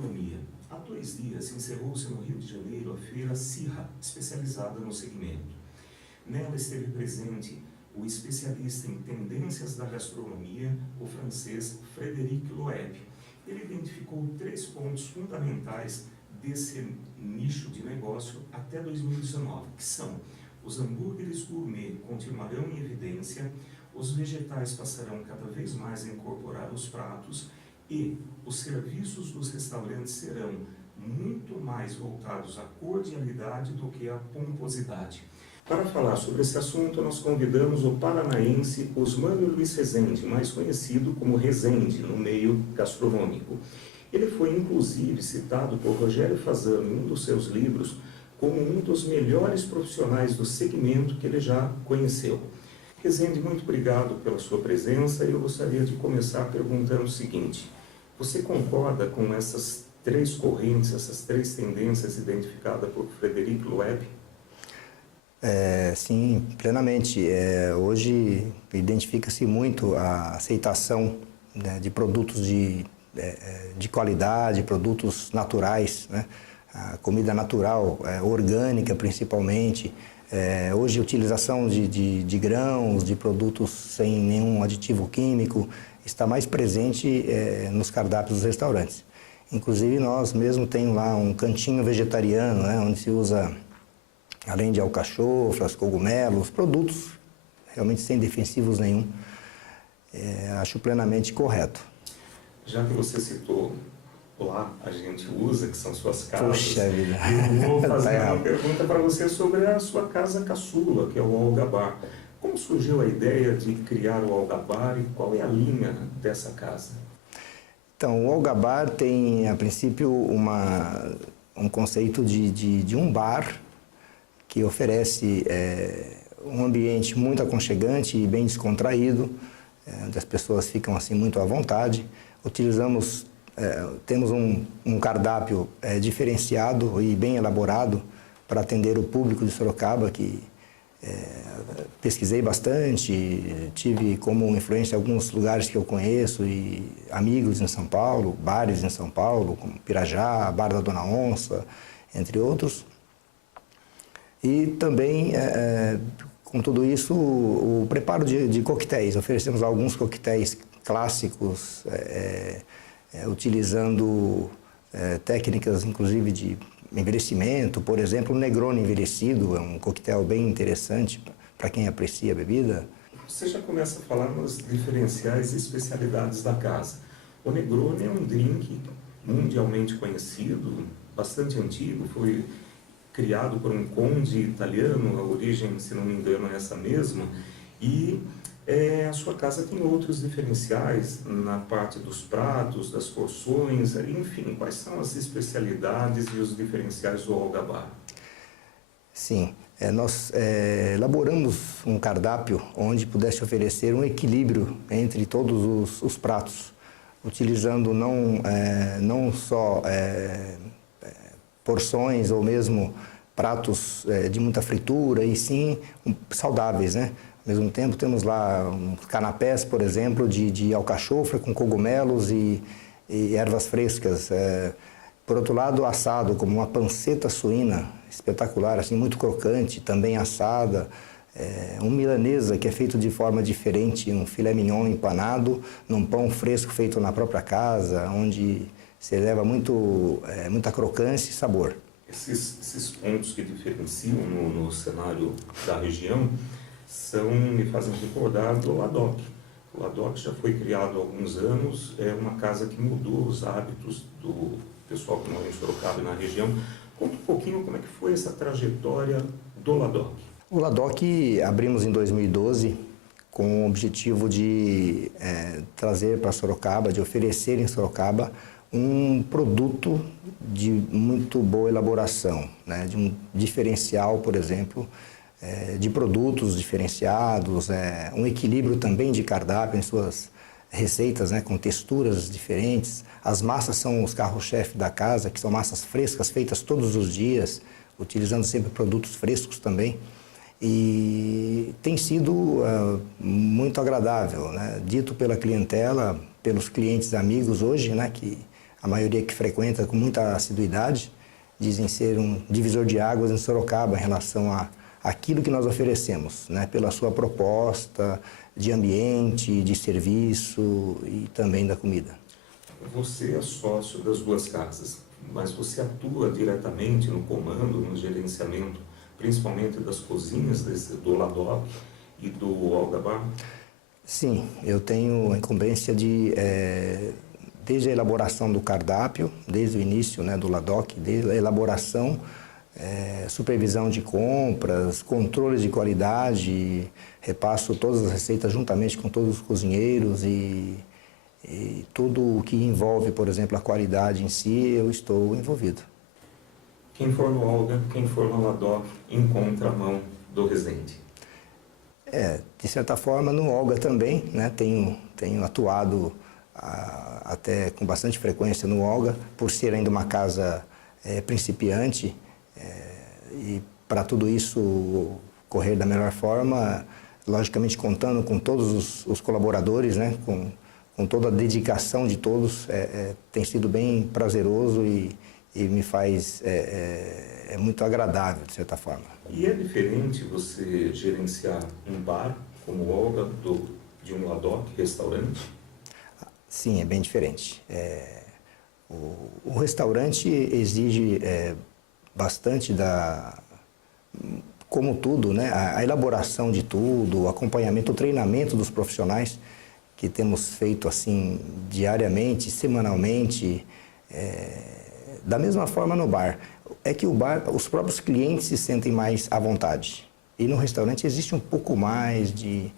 gastronomia. Há 2 dias encerrou-se no Rio de Janeiro a feira Cirra, especializada no segmento. Nela esteve presente o especialista em tendências da gastronomia, o francês Frédéric Loeb. Ele identificou 3 pontos fundamentais desse nicho de negócio até 2019, que são: os hambúrgueres gourmet continuarão em evidência, os vegetais passarão cada vez mais a incorporar os pratos e os serviços dos restaurantes serão muito mais voltados à cordialidade do que à pomposidade. Para falar sobre esse assunto, nós convidamos o paranaense Osmânio Luiz Rezende, mais conhecido como Rezende no meio gastronômico. Ele foi inclusive citado por Rogério Fasano em um dos seus livros como um dos melhores profissionais do segmento que ele já conheceu. Rezende, muito obrigado pela sua presença e eu gostaria de começar perguntando o seguinte: você concorda com essas 3 correntes, essas 3 tendências identificadas por Frédéric Loeb? Sim, plenamente. Hoje identifica-se muito a aceitação, né, de produtos de qualidade, produtos naturais, né? A comida natural, orgânica principalmente. Hoje a utilização de grãos, de produtos sem nenhum aditivo químico, está mais presente nos cardápios dos restaurantes. Inclusive nós mesmo temos lá um cantinho vegetariano, né, onde se usa, além de alcachofras, cogumelos, produtos realmente sem defensivos nenhum. Acho plenamente correto. Já que você citou lá, a gente usa, que são suas casas, Puxa vida. eu vou fazer uma pergunta para você sobre a sua casa caçula, que é o Algabar. Como surgiu a ideia de criar o Algabar e qual é a linha dessa casa? Então, o Algabar tem, a princípio, um conceito de um bar que oferece um ambiente muito aconchegante e bem descontraído, onde as pessoas ficam assim muito à vontade. Temos um cardápio diferenciado e bem elaborado para atender o público de Sorocaba, que pesquisei bastante, tive como influência alguns lugares que eu conheço e amigos em São Paulo, bares em São Paulo, como Pirajá, Bar da Dona Onça, entre outros. E também, com tudo isso, o preparo de coquetéis. Oferecemos alguns coquetéis clássicos, utilizando técnicas, inclusive, de envelhecimento. Por exemplo, o Negroni envelhecido é um coquetel bem interessante para quem aprecia a bebida. Você já começa a falar nas diferenciais e especialidades da casa. O Negroni é um drink mundialmente conhecido, bastante antigo, foi criado por um conde italiano, a origem, se não me engano, é essa mesma, e a sua casa tem outros diferenciais na parte dos pratos, das porções, enfim, quais são as especialidades e os diferenciais do Algabar? Sim, nós elaboramos um cardápio onde pudesse oferecer um equilíbrio entre todos os pratos, utilizando não só porções ou mesmo pratos de muita fritura, e sim saudáveis, né? Ao mesmo tempo, temos lá canapés, por exemplo, de alcachofra com cogumelos e ervas frescas. Por outro lado, assado, como uma panceta suína, espetacular, assim, muito crocante, também assada. Um milanesa, que é feito de forma diferente, um filé mignon empanado, num pão fresco feito na própria casa, onde se eleva muita crocância e sabor. Esses pontos que diferenciam no cenário da região me fazem recordar do Ladok. O Ladok já foi criado há alguns anos, é uma casa que mudou os hábitos do pessoal que mora em Sorocaba e na região. Conta um pouquinho como é que foi essa trajetória do Ladok. O Ladok abrimos em 2012 com o objetivo de trazer para Sorocaba, de oferecer em Sorocaba um produto de muito boa elaboração, né? De um diferencial, por exemplo, de produtos diferenciados, um equilíbrio também de cardápio em suas receitas, né? Com texturas diferentes. As massas são os carros-chefe da casa, que são massas frescas, feitas todos os dias, utilizando sempre produtos frescos também. E tem sido muito agradável, né? Dito pela clientela, pelos clientes amigos hoje, né? Que a maioria que frequenta com muita assiduidade, dizem ser um divisor de águas em Sorocaba em relação a aquilo que nós oferecemos, né? Pela sua proposta de ambiente, de serviço e também da comida. Você é sócio das duas casas, mas você atua diretamente no comando, no gerenciamento, principalmente das cozinhas do Ladocq e do Olga Bar? Sim, eu tenho a incumbência de, desde a elaboração do cardápio, desde o início, né, do Ladocq, desde a elaboração, supervisão de compras, controles de qualidade, repasso todas as receitas juntamente com todos os cozinheiros e tudo o que envolve, por exemplo, a qualidade em si, eu estou envolvido. Quem for no Olga, quem for no Ladocq, encontra a mão do residente. De certa forma, no Olga também, né? Tenho atuado até com bastante frequência no Olga, por ser ainda uma casa principiante, e para tudo isso correr da melhor forma, logicamente contando com todos os colaboradores, né? Com toda a dedicação de todos, tem sido bem prazeroso e me faz, é muito agradável, de certa forma. E é diferente você gerenciar um bar como o Olga de um Ladocq, restaurante? Sim, é bem diferente. O restaurante exige bastante como tudo, né? A elaboração de tudo, o acompanhamento, o treinamento dos profissionais que temos feito assim diariamente, semanalmente, da mesma forma no bar. É que o bar, os próprios clientes se sentem mais à vontade. E no restaurante existe um pouco mais de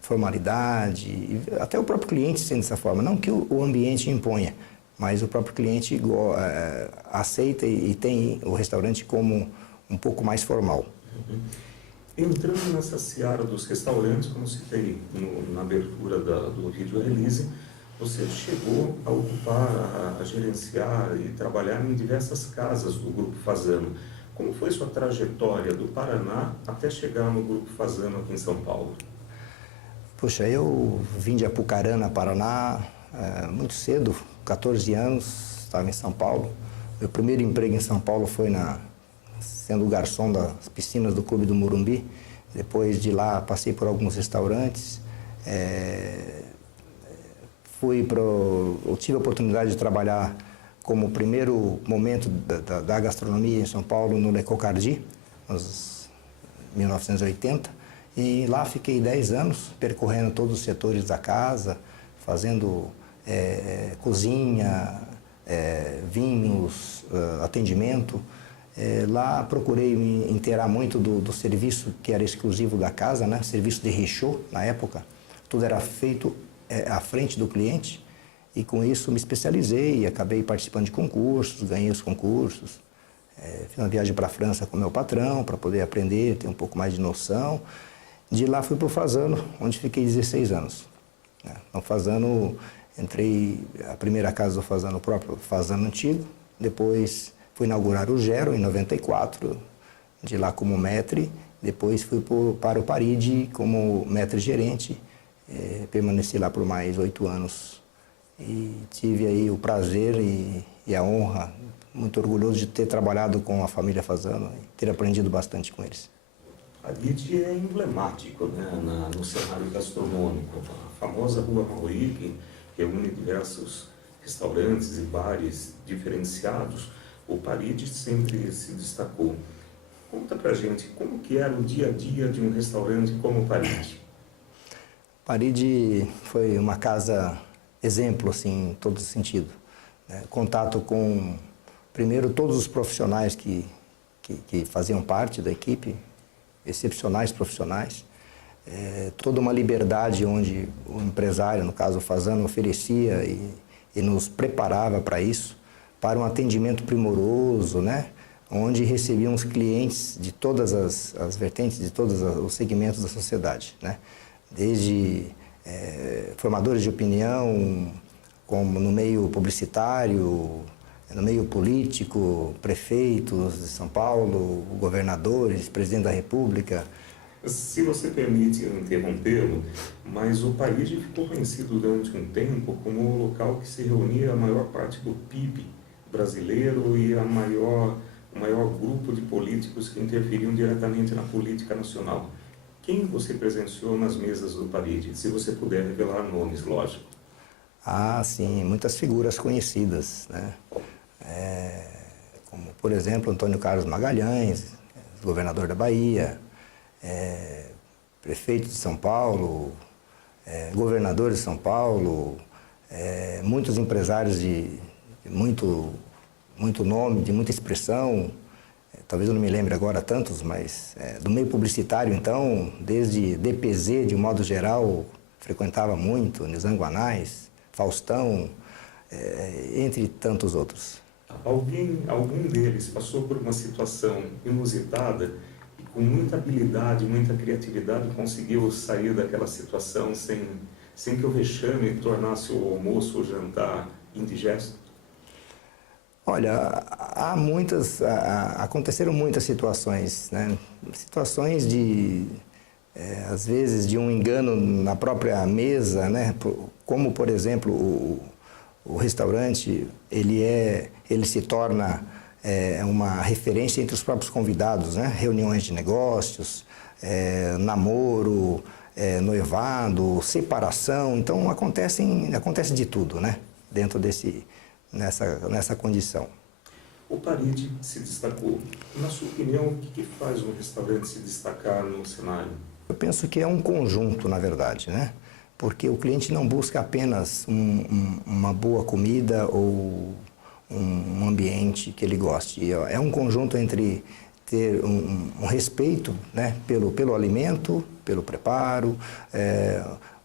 formalidade, e até o próprio cliente se sente dessa forma. Não que o ambiente imponha, mas o próprio cliente aceita e tem o restaurante como um pouco mais formal. Uhum. Entrando nessa seara dos restaurantes, como citei na abertura do vídeo release, você chegou a ocupar, a gerenciar e trabalhar em diversas casas do Grupo Fasano. Como foi sua trajetória do Paraná até chegar no Grupo Fasano aqui em São Paulo? Puxa, eu vim de Apucarana, Paraná, muito cedo, 14 anos, estava em São Paulo. Meu primeiro emprego em São Paulo foi sendo garçom das piscinas do Clube do Morumbi. Depois de lá, passei por alguns restaurantes. Eu tive a oportunidade de trabalhar como primeiro momento da gastronomia em São Paulo no Le Cocardi, nos 1980. E lá fiquei 10 anos, percorrendo todos os setores da casa, fazendo cozinha, vinhos, atendimento. Lá procurei me inteirar muito do serviço que era exclusivo da casa, né? Serviço de réchaud na época. Tudo era feito à frente do cliente e com isso me especializei e acabei participando de concursos, ganhei os concursos. Fiz uma viagem para a França com meu patrão para poder aprender, ter um pouco mais de noção. De lá fui para o Fasano, onde fiquei 16 anos. No Fasano, entrei, a primeira casa do Fasano, o próprio Fasano antigo, depois fui inaugurar o Gero em 94, de lá como maître, depois fui para o Paride como maître gerente, permaneci lá por mais 8 anos e tive aí o prazer e a honra, muito orgulhoso de ter trabalhado com a família Fasano e ter aprendido bastante com eles. A Paride é emblemático, né, no cenário gastronômico. A famosa Rua Marroí, que reúne diversos restaurantes e bares diferenciados, o Paride sempre se destacou. Conta pra gente como que era o dia a dia de um restaurante como o Paride. Paride foi uma casa exemplo, assim, em todo sentido. Contato com, primeiro, todos os profissionais que faziam parte da equipe, excepcionais profissionais. Toda uma liberdade onde o empresário, no caso o Fasano, oferecia e nos preparava para isso, para um atendimento primoroso, né? Onde recebíamos clientes de todas as vertentes, de todos os segmentos da sociedade, né? Desde formadores de opinião, como no meio publicitário, no meio político, prefeitos de São Paulo, governadores, presidente da República, Se você permite interrompê-lo, mas o Paride ficou conhecido durante um tempo como o local que se reunia a maior parte do PIB brasileiro e o maior grupo de políticos que interferiam diretamente na política nacional. Quem você presenciou nas mesas do Paride? Se você puder revelar nomes, lógico. Ah, sim, muitas figuras conhecidas, né? Como, por exemplo, Antônio Carlos Magalhães, governador da Bahia, prefeito de São Paulo, governador de São Paulo, muitos empresários de muito nome, de muita expressão, talvez eu não me lembre agora tantos, mas do meio publicitário, então, desde DPZ, de um modo geral, frequentava muito, Nizam Guanais, Faustão, entre tantos outros. Algum deles passou por uma situação inusitada e com muita habilidade, muita criatividade conseguiu sair daquela situação sem que o vexame tornasse o almoço ou o jantar indigesto? Olha, aconteceram muitas situações, né? Situações às vezes, de um engano na própria mesa, né? Como, por exemplo, o restaurante, ele se torna uma referência entre os próprios convidados, né? Reuniões de negócios, namoro, noivado, separação, então acontece de tudo, né? Dentro nessa condição. O Paride se destacou. Na sua opinião, o que faz um restaurante se destacar no cenário? Eu penso que é um conjunto, na verdade, né? Porque o cliente não busca apenas uma boa comida ou um ambiente que ele goste. É um conjunto entre ter um respeito, né, pelo alimento, pelo preparo,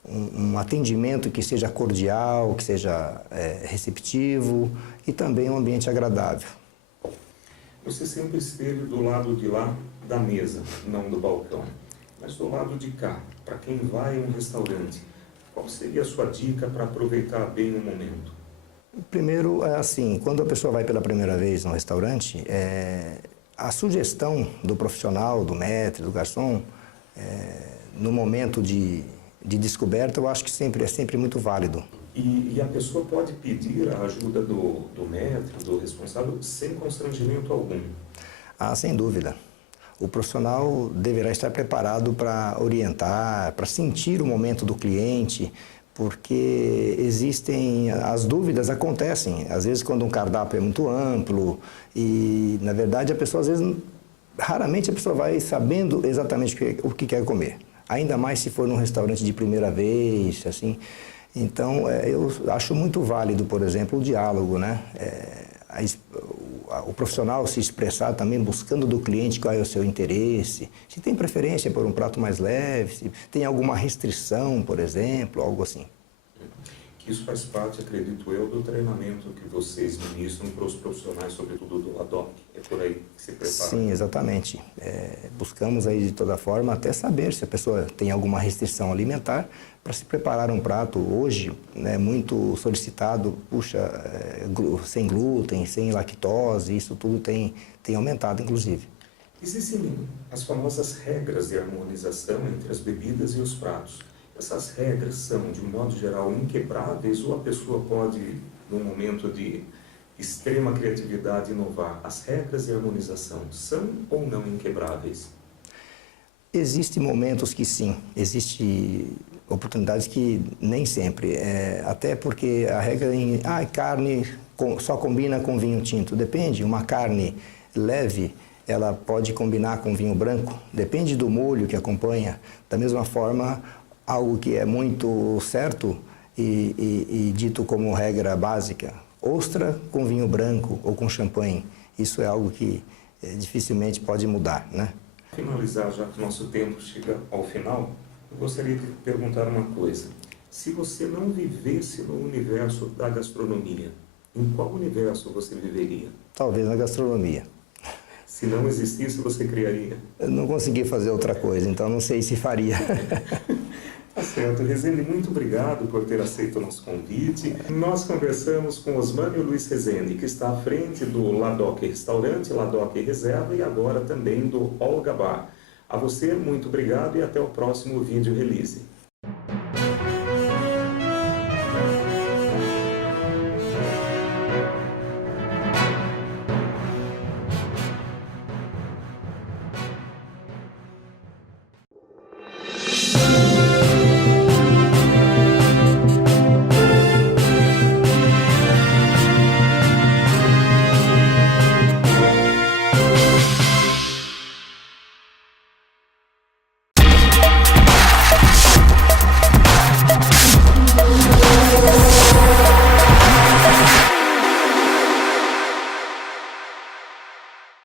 um atendimento que seja cordial, que seja receptivo e também um ambiente agradável. Você sempre esteve do lado de lá da mesa, não do balcão, mas do lado de cá, para quem vai a um restaurante. Qual seria a sua dica para aproveitar bem o momento? Primeiro, assim, quando a pessoa vai pela primeira vez no restaurante, a sugestão do profissional, do maître, do garçom, no momento de descoberta, eu acho que é sempre muito válido. E a pessoa pode pedir a ajuda do maître, do responsável, sem constrangimento algum? Ah, sem dúvida. O profissional deverá estar preparado para orientar, para sentir o momento do cliente, porque as dúvidas acontecem, às vezes quando um cardápio é muito amplo e, na verdade, raramente a pessoa vai sabendo exatamente o que quer comer. Ainda mais se for num restaurante de primeira vez, assim. Então, eu acho muito válido, por exemplo, o diálogo, né? O profissional se expressar também buscando do cliente qual é o seu interesse, se tem preferência por um prato mais leve, se tem alguma restrição, por exemplo, algo assim. Que isso faz parte, acredito eu, do treinamento que vocês ministram para os profissionais, sobretudo do LADOC. É por aí que se prepara? Sim, exatamente. Buscamos aí de toda forma até saber se a pessoa tem alguma restrição alimentar para se preparar um prato. Hoje, né, muito solicitado, sem glúten, sem lactose, isso tudo tem aumentado, inclusive. Existem as famosas regras de harmonização entre as bebidas e os pratos. Essas regras são, de um modo geral, inquebráveis ou a pessoa pode, num momento de extrema criatividade, inovar? As regras de harmonização são ou não inquebráveis? Existem momentos que sim, existem oportunidades que nem sempre. Até porque a regra carne só combina com vinho tinto. Depende, uma carne leve, ela pode combinar com vinho branco. Depende do molho que acompanha. Da mesma forma, algo que é muito certo e dito como regra básica, ostra com vinho branco ou com champanhe, isso é algo que dificilmente pode mudar, né? Para finalizar, já que o nosso tempo chega ao final, eu gostaria de perguntar uma coisa. Se você não vivesse no universo da gastronomia, em qual universo você viveria? Talvez na gastronomia. Se não existisse, você criaria? Eu não consegui fazer outra coisa, então não sei se faria. Tá certo. Rezende, muito obrigado por ter aceito o nosso convite. Nós conversamos com Osmânio Luiz Rezende, que está à frente do LADOC Restaurante, LADOC Reserva e agora também do Olga Bar. A você, muito obrigado e até o próximo vídeo release.